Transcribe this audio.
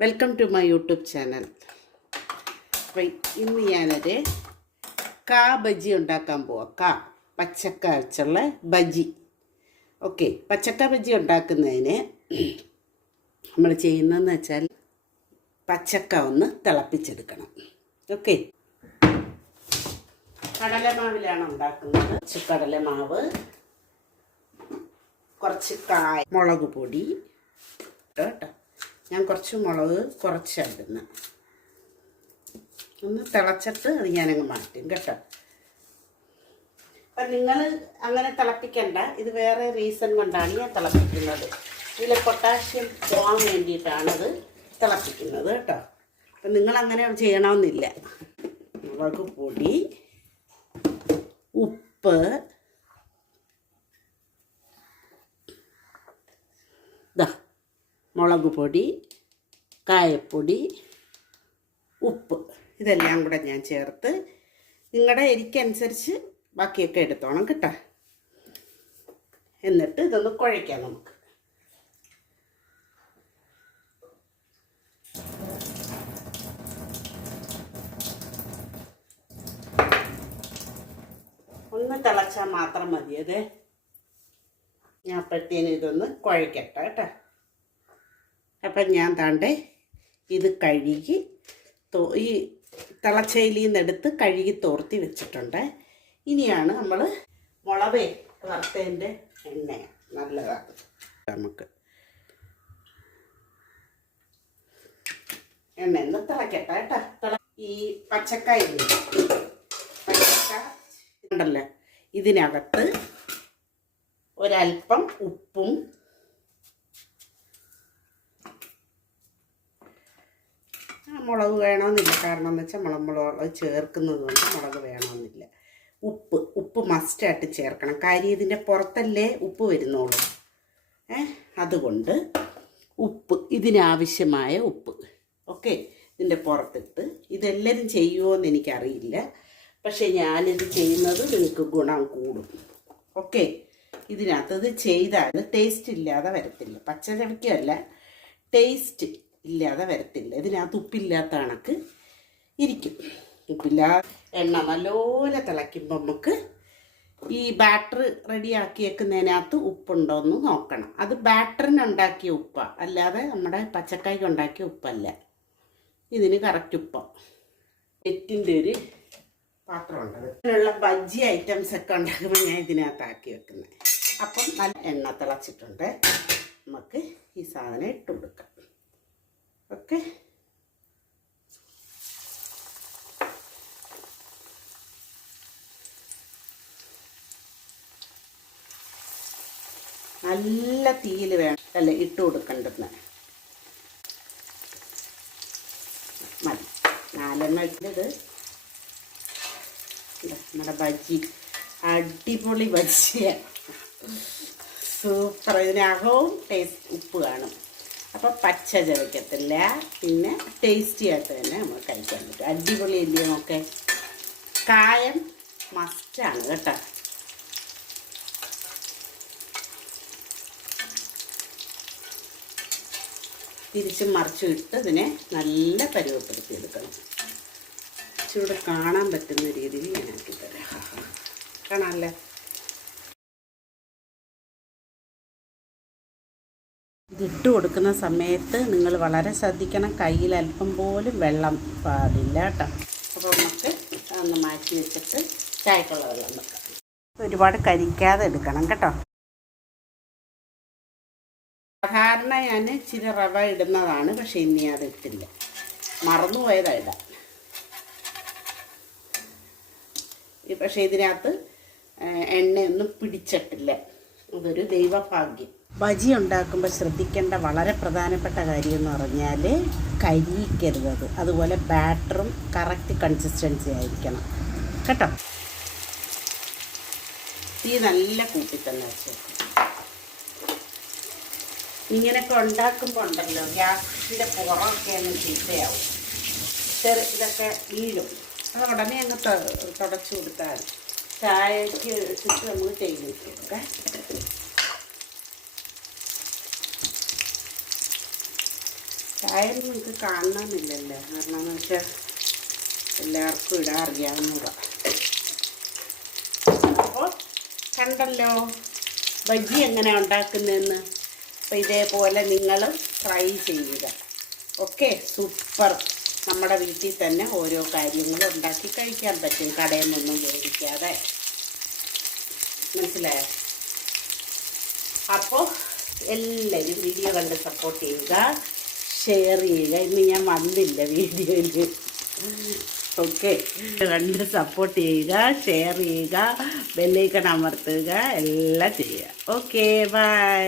Welcome to my YouTube channel അപ്പം ഇന്ന് ഞാനൊരു കാ ബജി ഉണ്ടാക്കാൻ പോവാം. കാ പച്ചക്ക വെച്ചുള്ള ബജി. ഓക്കെ പച്ചക്ക ബജി ഉണ്ടാക്കുന്നതിന് നമ്മൾ ചെയ്യുന്നതെന്ന് വെച്ചാൽ പച്ചക്ക ഒന്ന് തിളപ്പിച്ചെടുക്കണം. ഓക്കെ കടലമാവിലാണ് ഉണ്ടാക്കുന്നത്. കുറച്ച് കടലമാവ് കുറച്ച് കായ മുളക് പൊടി. കേട്ടോ. ഞാൻ കുറച്ച് മുളക് കുറച്ചിടുന്നു ഒന്ന് തിളച്ചിട്ട് അത് ഞാനങ്ങ് മാറ്റും കേട്ടോ. അപ്പം നിങ്ങൾ അങ്ങനെ തിളപ്പിക്കണ്ട. ഇത് വേറെ റീസൺ കൊണ്ടാണ് ഞാൻ തിളപ്പിക്കുന്നത്. ഇതിൽ പൊട്ടാഷ്യം പോകാൻ വേണ്ടിയിട്ടാണത് തിളപ്പിക്കുന്നത് കേട്ടോ. അപ്പം നിങ്ങൾ അങ്ങനെ ചെയ്യണമെന്നില്ല. മുളക് പൊടി ഉപ്പ് മുളക് പൊടി കായപ്പൊടി ഉപ്പ്. ഇതെല്ലാം കൂടെ ഞാൻ ചേർത്ത് നിങ്ങളുടെ എരിക്കനുസരിച്ച് ബാക്കിയൊക്കെ എടുത്തോണം കേട്ടോ. എന്നിട്ട് ഇതൊന്ന് കുഴയ്ക്കാം നമുക്ക്. ഒന്ന് തിളച്ചാൽ മാത്രം മതി അതെ ഞാൻ അപ്പോഴത്തേനും ഇതൊന്ന് കുഴക്കട്ടെ കേട്ടോ. അപ്പം ഞാൻ താണ്ടെ ഇത് കഴുകി തോ ഈ തിളച്ചയിലിൽ നിന്നെടുത്ത് കഴുകി തോർത്തി വെച്ചിട്ടുണ്ട്. ഇനിയാണ് നമ്മൾ മുളവേ വറുത്തതിന്റെ എണ്ണ നല്ലതാണ് നമുക്ക് എണ്ണ ഒന്ന് തിളക്കട്ടെ കേട്ടോ. ഈ പച്ചക്കായ? പച്ചക്ക ഉണ്ടല്ലോ. ഇതിനകത്ത് ഒരൽപ്പം ഉപ്പും മുളക് വേണമെന്നില്ല. കാരണം എന്ന് വെച്ചാൽ മുളക് മുളക് ചേർക്കുന്നത് കൊണ്ട് മുളക് വേണമെന്നില്ല. ഉപ്പ് ഉപ്പ് മസ്റ്റായിട്ട് ചേർക്കണം. കാര്യം ഇതിന്റെ പുറത്തല്ലേ ഉപ്പ് വരുന്നുള്ളൂ. ഏ? അതുകൊണ്ട് ഉപ്പ് ഇതിനാവശ്യമായ ഉപ്പ്. ഓക്കെ? ഇതിന്റെ പുറത്തിട്ട് ഇതെല്ലാവരും ചെയ്യുമോ എന്ന് എനിക്കറിയില്ല. പക്ഷേ ഞാനിത് ചെയ്യുന്നത് എനിക്ക് ഗുണം കൂടും. ഓക്കെ? ഇതിനകത്ത് ഇത് ചെയ്താൽ ടേസ്റ്റ് ഇല്ലാതെ വരത്തില്ല. പച്ചച്ചവയ്ക്കല്ല ടേസ്റ്റ് ഇല്ലാതെ വരത്തില്ല. ഇതിനകത്ത് ഉപ്പില്ലാത്ത കണക്ക് ഇരിക്കും. ഉപ്പില്ലാ എണ്ണ നല്ലപോലെ തിളയ്ക്കുമ്പോൾ നമുക്ക് ഈ ബാറ്റർ റെഡിയാക്കിയേക്കുന്നതിനകത്ത് ഉപ്പുണ്ടോയെന്ന് നോക്കണം. അത് ബാറ്ററിന് ഉണ്ടാക്കിയ ഉപ്പാണ് അല്ലാതെ നമ്മുടെ പച്ചക്കായ്ക്ക് ഉണ്ടാക്കിയ ഉപ്പല്ല. ഇതിന് കറക്റ്റ് ഉപ്പം. നെറ്റിന്റെ ഒരു പാത്രമുണ്ട്. ഇതിനുള്ള ബജ്ജി ഐറ്റംസ് ഒക്കെ ഉണ്ടാക്കുമ്പോൾ ഞാൻ ഇതിനകത്താക്കി വെക്കുന്നത് അപ്പം നല്ല എണ്ണ തിളച്ചിട്ടുണ്ട്. നമുക്ക് ഈ സാധനം ഇട്ട് കൊടുക്കാം. ഓക്കെ നല്ല തീയിൽ വേണം. അല്ല ഇട്ട് കൊടുക്കേണ്ടത്. മതി. നാലെണ്ണ ഇട്ടത് നമ്മുടെ ബജി അടിപൊളി ബജിയാണ് സൂപ്പർ. ഇതിനകവും ടേസ്റ്റ് ഉപ്പ് കാണും അപ്പോൾ പച്ച ചവയ്ക്കത്തില്ല പിന്നെ ടേസ്റ്റി ആയിട്ട് തന്നെ നമ്മൾ കഴിക്കാൻ പറ്റും. അടിപൊളി ഇല്ലേ നമുക്ക് കായം മസ്റ്റാണ് കേട്ടോ. തിരിച്ച് മറിച്ചും ഇട്ട് ഇതിനെ നല്ല പരുവപ്പെടുത്തി എടുക്കണം. ഇച്ചിരി കാണാൻ പറ്റുന്ന രീതിയിൽ ഞാൻ ആക്കി തരാം കാണാമല്ലേ ഇതിട്ട് കൊടുക്കുന്ന സമയത്ത് നിങ്ങൾ വളരെ ശ്രദ്ധിക്കണം. കയ്യിൽ അല്പം പോലും വെള്ളം പാടില്ല കേട്ടോ. അപ്പോൾ നമുക്ക് ഒന്ന് മാറ്റി വെച്ചിട്ട് ചായക്കുള്ള വെള്ളം വെക്കാം. ഒരുപാട് കരിക്കാതെ എടുക്കണം കേട്ടോ. സാധാരണ ഞാൻ ഇച്ചിരി റവ ഇടുന്നതാണ് പക്ഷേ ഇനി അത് ഇട്ടില്ല മറന്നു പോയതാണ് ഇടാം പക്ഷേ ഇതിനകത്ത് എണ്ണയൊന്നും പിടിച്ചിട്ടില്ല. അതൊരു ദൈവഭാഗ്യം. ബജി ഉണ്ടാക്കുമ്പോൾ ശ്രദ്ധിക്കേണ്ട വളരെ പ്രധാനപ്പെട്ട കാര്യം എന്ന് പറഞ്ഞാൽ കരിയിക്കരുത് അത്. അതുപോലെ ബാറ്ററും കറക്റ്റ് കൺസിസ്റ്റൻസി ആയിരിക്കണം. കേട്ടോ? തീ നല്ല കൂട്ടി തന്നെ വെച്ചേക്കും. ഇങ്ങനെയൊക്കെ ഉണ്ടാക്കുമ്പോൾ ഉണ്ടല്ലോ ഗ്യാസിന്റെ പുറമൊക്കെ അങ്ങ് ചീത്തയാവും. ചെറു ഇതൊക്കെ വീഴും. അത് ഉടനെ അങ്ങ് തുടച്ചു കൊടുത്താൽ ചായക്ക് ചുറ്റും നമുക്ക് ചെയ്ത് വെച്ചേക്കാം. ചായ നിങ്ങൾക്ക് കാണണമെന്നില്ലല്ലോ? കാരണം എന്ന് വെച്ചാൽ എല്ലാവർക്കും ഇടാൻ അറിയാവുന്നതാണ് അപ്പോൾ കണ്ടല്ലോ ബജ്ജി എങ്ങനെ ഉണ്ടാക്കുന്നതെന്ന്? അപ്പോൾ ഇതേപോലെ നിങ്ങൾ ട്രൈ ചെയ്യുക. ഓക്കെ സൂപ്പർ നമ്മുടെ വീട്ടിൽ തന്നെ ഓരോ കാര്യങ്ങളും ഉണ്ടാക്കി കഴിക്കാൻ പറ്റും. കടയിൽ നിന്നൊന്നും മേടിക്കാതെ. മനസ്സിലായോ? അപ്പോൾ എല്ലാവരും വീഡിയോ കണ്ട് സപ്പോർട്ട് ചെയ്യുക. ഷെയർ ചെയ്യുക ഇന്ന് ഞാൻ വന്നില്ല വീഡിയോയിൽ ഓക്കെ. കണ്ട് സപ്പോർട്ട് ചെയ്യുക ഷെയർ ചെയ്യുക ബെല്ലൈക്കൺ അമർത്തുക എല്ലാം ചെയ്യുക. Okay bye